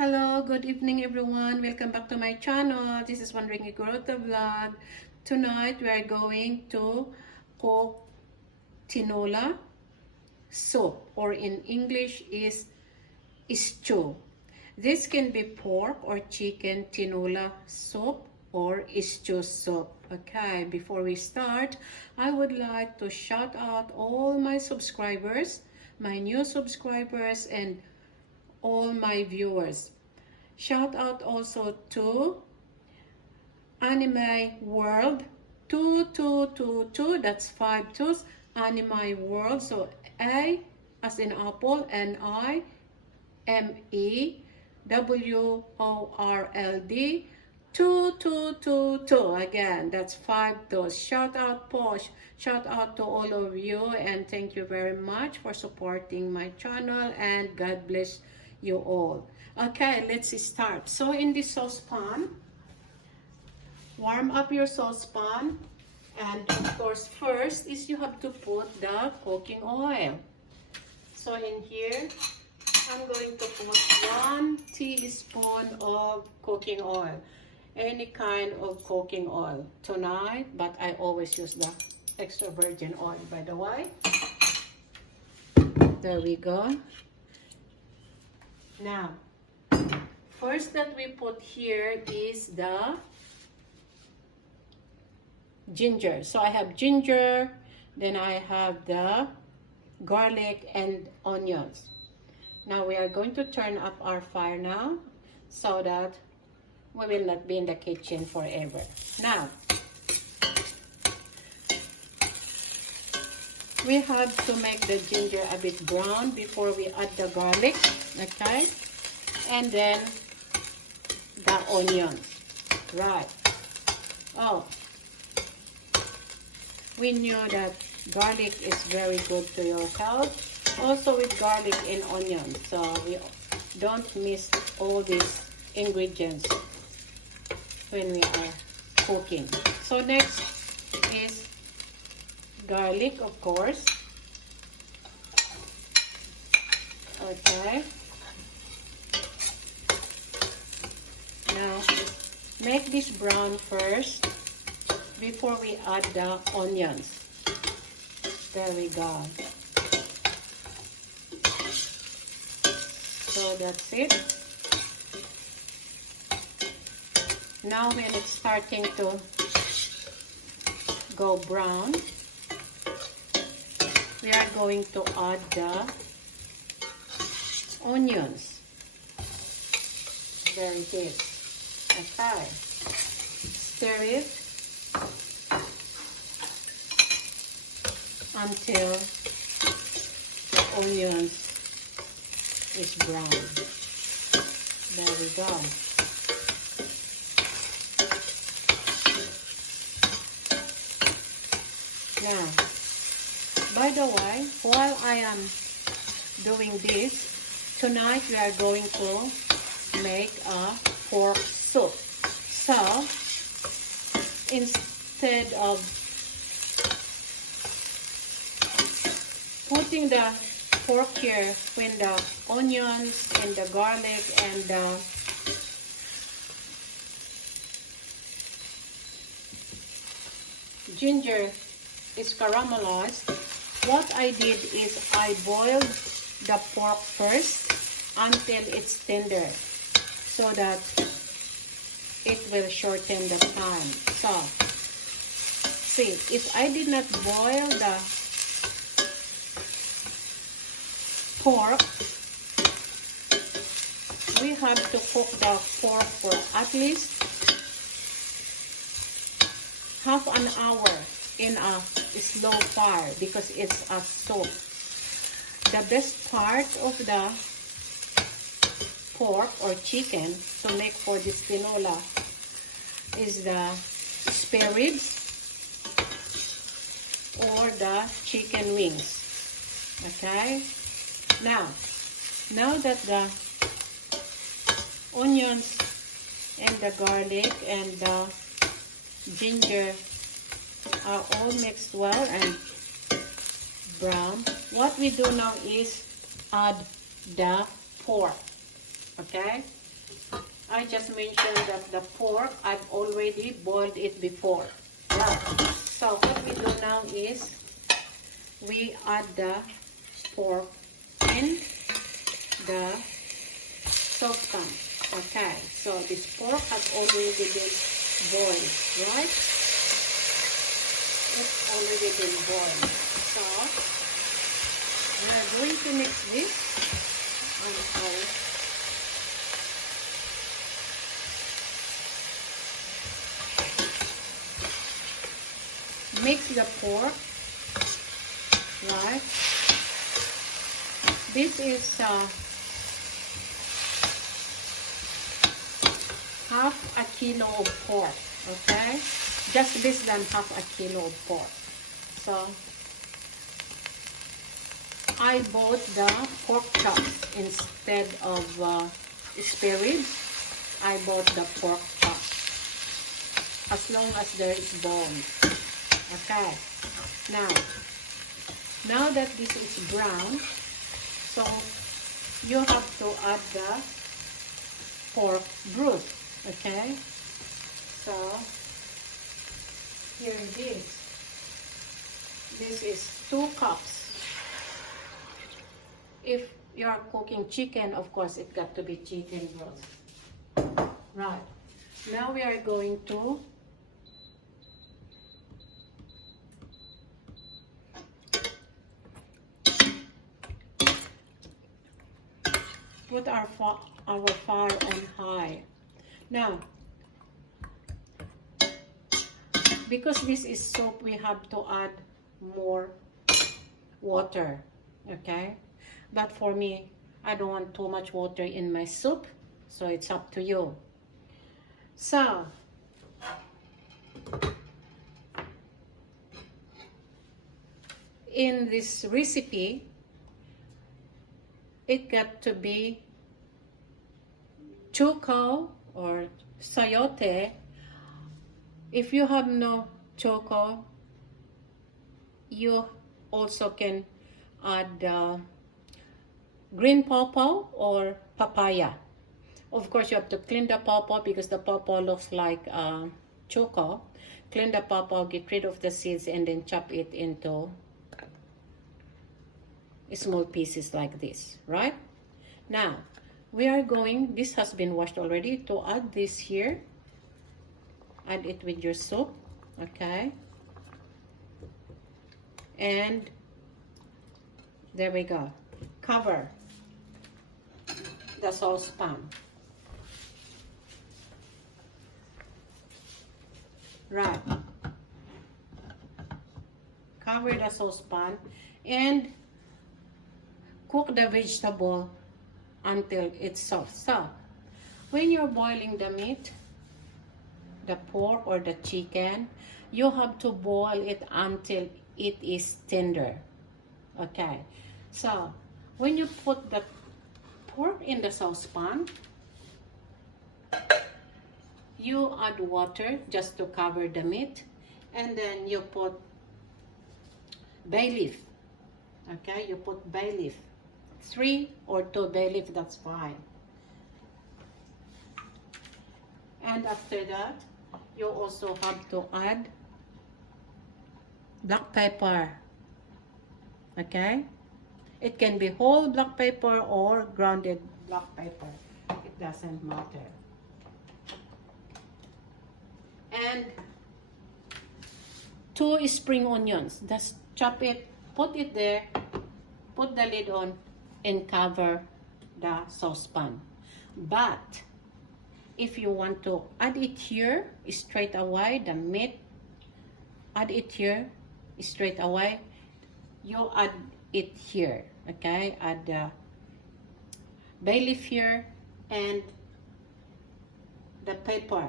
Hello, good evening everyone. Welcome back to my channel. This is Wandering Igorota Vlog. Tonight we are going to cook tinola soup, or in English is stew. This can be pork or chicken tinola soup or stew soup. Okay, before we start, I would like to shout out all my subscribers, my new subscribers, and all my viewers. Shout out also to Anime World 2222, that's 5 twos, Anime World, so A as in apple, and IMEWORLD 2222. Again, that's 5 twos. Shout out Posh, shout out to all of you, and thank you very much for supporting my channel, and God bless you all. Okay, let's start. So in this saucepan, warm up your saucepan, and of course first is you have to put the cooking oil. So in here I'm going to put 1 teaspoon of cooking oil, any kind of cooking oil tonight, but I always use the extra virgin oil, by the way. There we go. Now, first that we put here is the ginger. So I have ginger, then I have the garlic and onions. Now we are going to turn up our fire now so that we will not be in the kitchen forever. Now, we have to make the ginger a bit brown before we add the garlic, okay? And then the onions, right? Oh, we knew that garlic is very good to your health. Also with garlic and onions, so we don't miss all these ingredients when we are cooking. So next is garlic, of course. Okay. Now, make this brown first before we add the onions. There we go. So that's it. Now when it's starting to go brown, we are going to add the onions. There it is. Okay. Stir it until the onions is brown. There we go. Now, by the way, while I am doing this, tonight we are going to make a pork soup. So, instead of putting the pork here when the onions and the garlic and the ginger is caramelized, what I did is I boiled the pork first until it's tender so that it will shorten the time. So, see, if I did not boil the pork, we have to cook the pork for at least half an hour in a slow fire because it's a soup. The best part of the pork or chicken to make for this tinola is the spare ribs or the chicken wings. Okay? Now that the onions and the garlic and the ginger are all mixed well and brown, what we do now is add the pork. Okay, I just mentioned that the pork, I've already boiled it before. Yeah. So what we do now is we add the pork in the saucepan. Okay, so this pork has already been boiled, right? It's already been boiled. So we're going to mix this. I'm sorry. Mix the pork, right? This is half a kilo of pork, okay? Just less than half a kilo of pork. So I bought the pork chops instead of spare ribs. I bought the pork chops as long as there is bone. Okay, now that this is brown, so you have to add the pork broth. Okay, so here it is. This is 2 cups. If you are cooking chicken, of course it got to be chicken broth. Right, now we are going to put our fire on high. Now, because this is soup, we have to add more water, okay? But for me, I don't want too much water in my soup, so it's up to you. So, in this recipe, it got to be choko or sayote. If you have no choko, you also can add green pawpaw or papaya. Of course, you have to clean the pawpaw because the pawpaw looks like choko. Clean the pawpaw, get rid of the seeds, and then chop it into small pieces like this, right? Now, we are going, this has been washed already, to add this here. Add it with your soup, okay? And there we go. Cover the saucepan. Right. Cover the saucepan and cook the vegetable until it's soft. So, when you're boiling the meat, the pork or the chicken, you have to boil it until it is tender. Okay. So, when you put the pork in the saucepan, you add water just to cover the meat, and then you put bay leaf. Okay, you put bay leaf. 3 or 2 bay leaf, that's fine. And after that, you also have to add black pepper. Okay? It can be whole black pepper or grounded black pepper. It doesn't matter. And 2 spring onions. Just chop it, put it there, put the lid on, and cover the saucepan. But if you want to add it here straight away, the meat, add it here straight away, you add it here, okay? Add the bay leaf here and the pepper,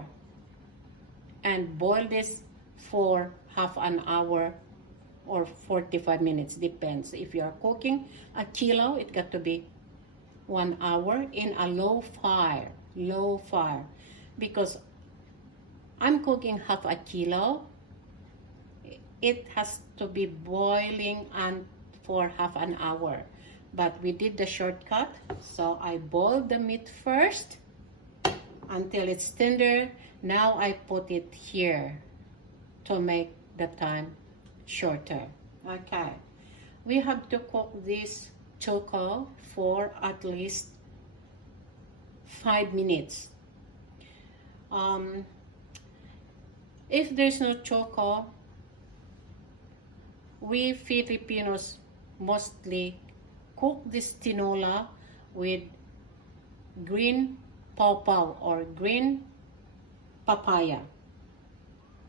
and boil this for half an hour or 45 minutes, depends. If you are cooking a kilo, it got to be 1 hour in a low fire, because I'm cooking half a kilo. It has to be boiling and for half an hour, but we did the shortcut. So I boiled the meat first, until it's tender. Now I put it here to make the time shorter. Okay, we have to cook this choko for at least 5 minutes. If there's no choko, we Filipinos mostly cook this tinola with green pawpaw or green papaya,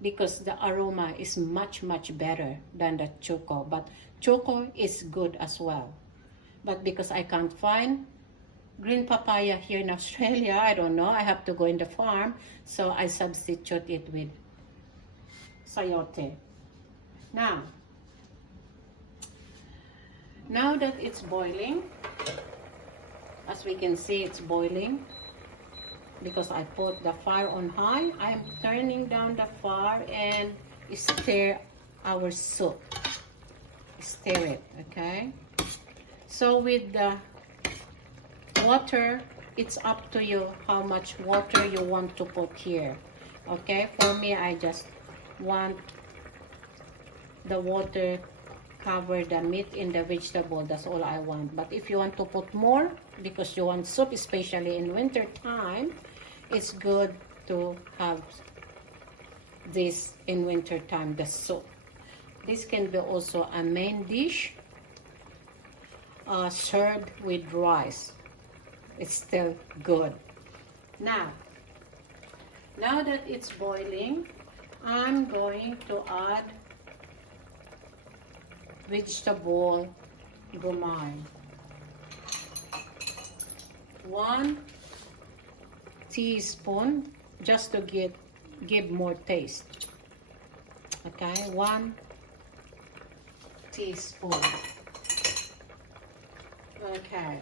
because the aroma is much better than the choko. But choko is good as well, but because I can't find green papaya here in Australia, I don't know, I have to go in the farm, so I substitute it with sayote. Now that it's boiling, as we can see, it's boiling because I put the fire on high. I'm turning down the fire and stir our soup. Stir it, okay? So with the water, it's up to you how much water you want to put here. Okay, for me, I just want the water cover the meat in the vegetable. That's all I want. But if you want to put more, because you want soup, especially in winter time, it's good to have this in winter time, the soup. This can be also a main dish served with rice. It's still good. Now that it's boiling, I'm going to add vegetable groumet. 1 teaspoon, just to give more taste. Okay, 1 teaspoon. Okay.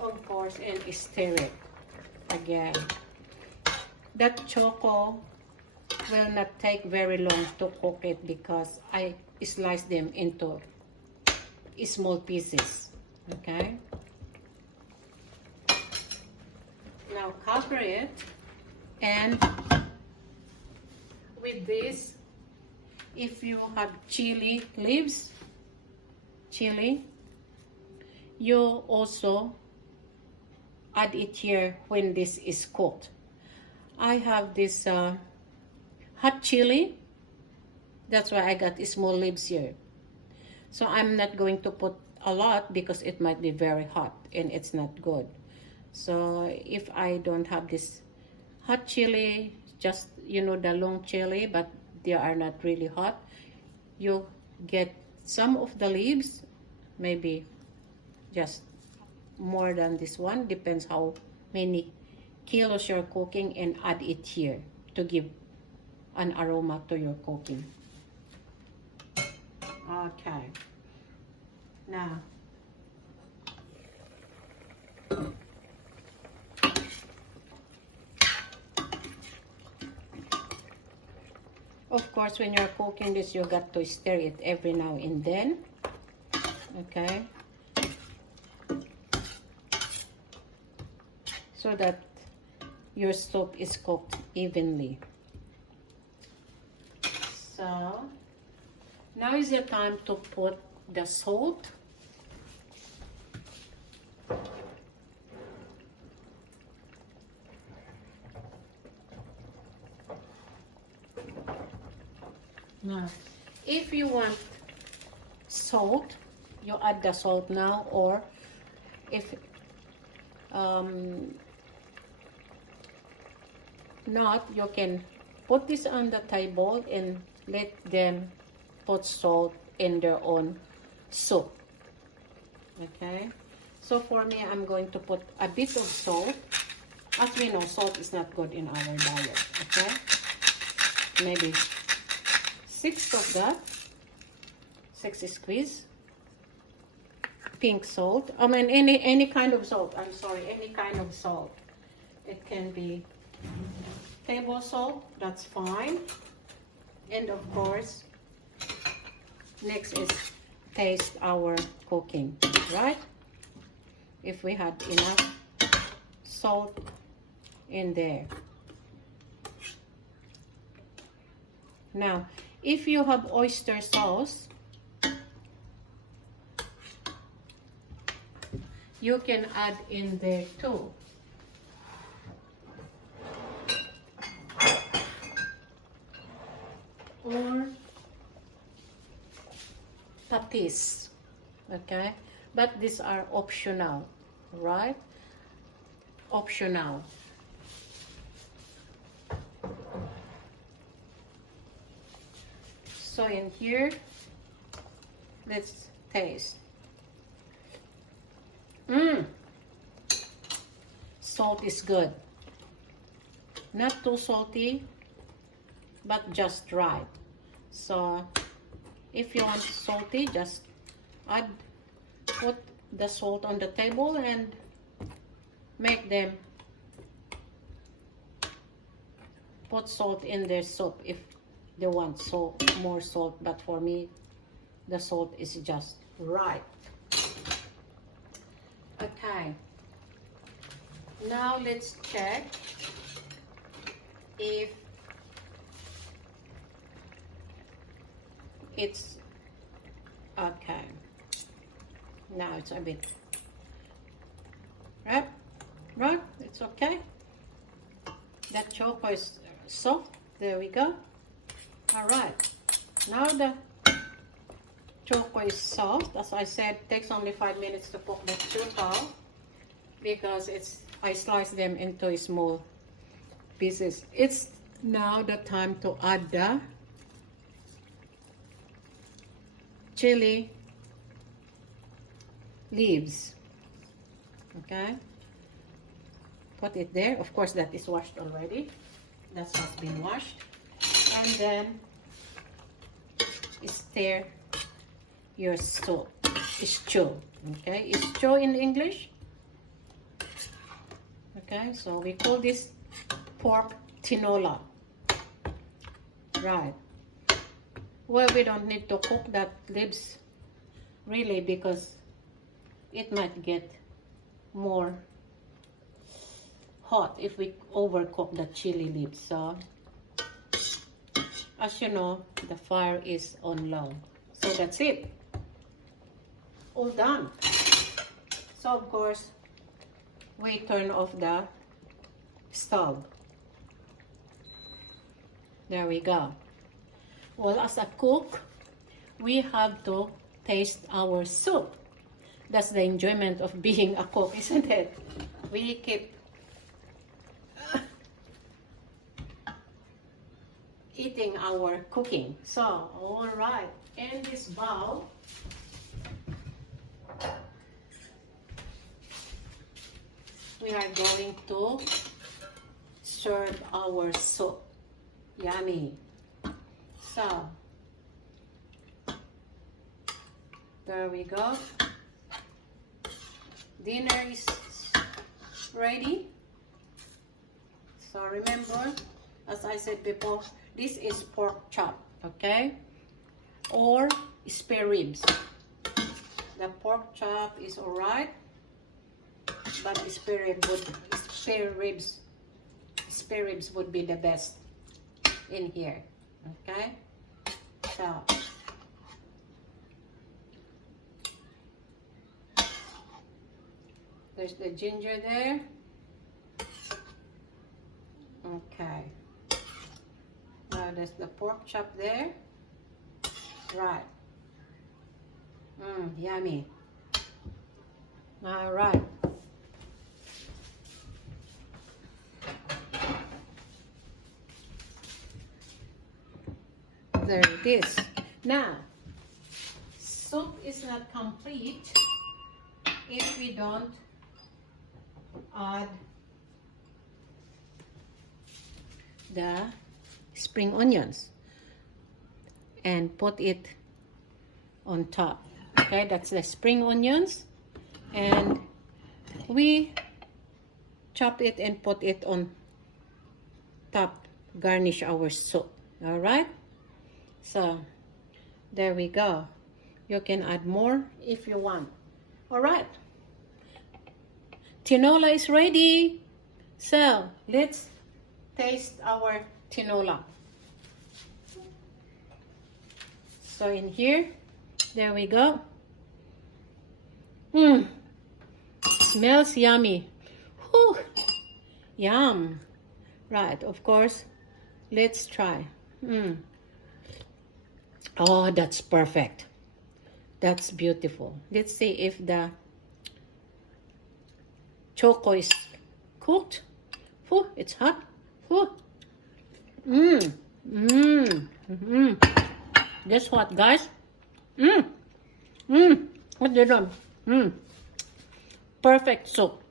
Of course, and stir it again. That choko will not take very long to cook it because I slice them into small pieces. Okay. Now cover it, and with this, if you have chili leaves, you also add it here when this is cooked. I have this hot chili, that's why I got small leaves here. So I'm not going to put a lot because it might be very hot and it's not good. So if I don't have this hot chili, just, you know, the long chili, but they are not really hot, you get some of the leaves, maybe just more than this one, depends how many kilos you're cooking, and add it here to give an aroma to your cooking. Okay. Now, of course, when you're cooking this, you got to stir it every now and then. Okay. So that your soup is cooked evenly. So now is the time to put the salt. Now, if you want salt, you add the salt now, or if not, you can put this on the table and let them put salt in their own soup. Okay, so for me, I'm going to put a bit of salt. As we know, salt is not good in our diet. Okay, maybe 6 of that, 6 squeeze. Pink salt, I mean any kind of salt, I'm sorry, any kind of salt. It can be table salt, that's fine. And of course, next is taste our cooking, right? If we had enough salt in there. Now, if you have oyster sauce, you can add in there too. Or patis, okay? But these are optional, right? Optional. So in here, let's taste. Salt is good. Not too salty, but just right. So if you want salty, just put the salt on the table and make them put salt in their soup if they want more salt, but for me the salt is just right. Okay, now let's check if it's okay. Now it's a bit right, it's okay. That choko is soft. There we go. All right, now the choko is soft. As I said, it takes only 5 minutes to cook the choko because I slice them into small pieces. It's now the time to add the chili leaves. Okay, put it there. Of course, that is washed already. That has been washed. And then stir your soup. Stew. Okay, stew in English. Okay, so we call this pork tinola. Right. Well, we don't need to cook that leaves really because it might get more hot if we overcook the chili leaves. So as you know, the fire is on low. So that's it. All done. So of course, we turn off the stove. There we go. Well, as a cook, we have to taste our soup. That's the enjoyment of being a cook, isn't it? We keep eating our cooking. So, all right, in this bowl, we are going to serve our soup. Yummy. So, there we go. Dinner is ready. So remember, as I said before, this is pork chop, okay? Or spare ribs. The pork chop is alright, but spare ribs would be the best in here, okay? So there's the ginger there. Okay. Now there's the pork chop there. Right. Yummy. All right. There it is. Now, soup is not complete if we don't add the spring onions and put it on top. Okay, that's the spring onions, and we chop it and put it on top, garnish our soup. All right, so there we go. You can add more if you want. All right, tinola is ready. So let's taste our tinola. So in here, there we go. Smells yummy. Whew. Yum. Right, of course. Let's try. Oh, that's perfect. That's beautiful. Let's see if the choko is cooked. Whew, it's hot. Whew. Guess what, guys? What they done? Perfect soup.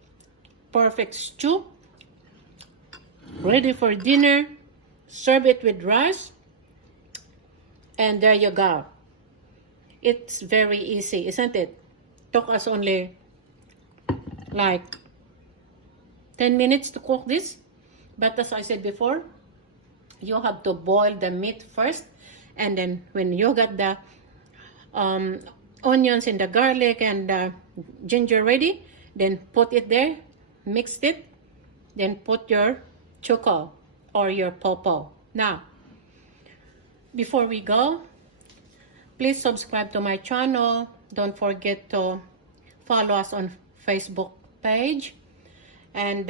Perfect stew. Ready for dinner. Serve it with rice. And there you go. It's very easy, isn't it? Took us only like 10 minutes to cook this. But as I said before, you have to boil the meat first. And then when you got the onions and the garlic and the ginger ready, then put it there, mix it, then put your choko or your pawpaw. Now, before we go, please subscribe to my channel. Don't forget to follow us on Facebook page. And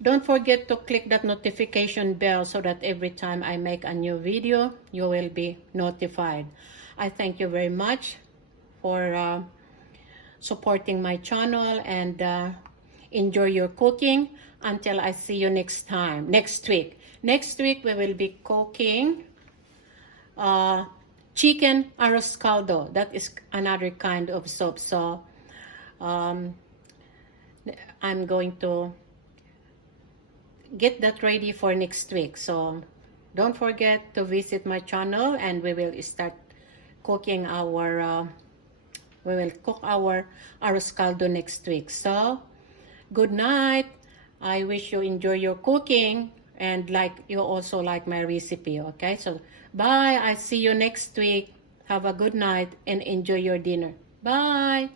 don't forget to click that notification bell so that every time I make a new video, you will be notified. I thank you very much for supporting my channel, and enjoy your cooking. Until I see you next week. Next week we will be cooking chicken arroz caldo. That is another kind of soup. So I'm going to get that ready for next week. So don't forget to visit my channel, and we will start cooking our we will cook our arroz caldo next week. So good night. I wish you enjoy your cooking, and you also like my recipe. Okay, so bye. I see you next week. Have a good night and enjoy your dinner. Bye.